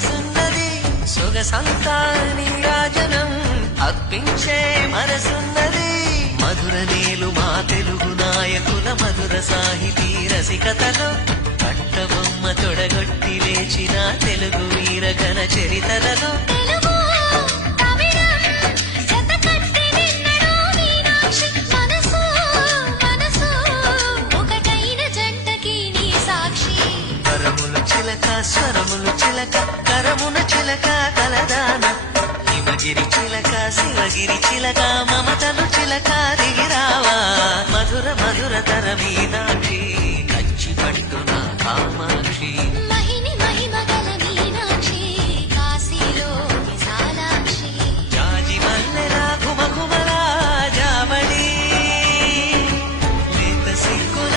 వయసున్నది సొగసంతా నీరాజనం అర్పించే మనసున్నది మధుర నేలు మా తెలుగు నాయకుల మధుర సాహితీ రసికతలో పట్టబొమ్మ తొడగొట్టి లేచిన తెలుగు వీర ఘన చరితలలో స్వరములు చిలక కరమున చిలక కలదాన హిమగిరి చిలక శివగిరి చిలక మమతలు చిలక దిగిరావా మధుర మధుర తర మీద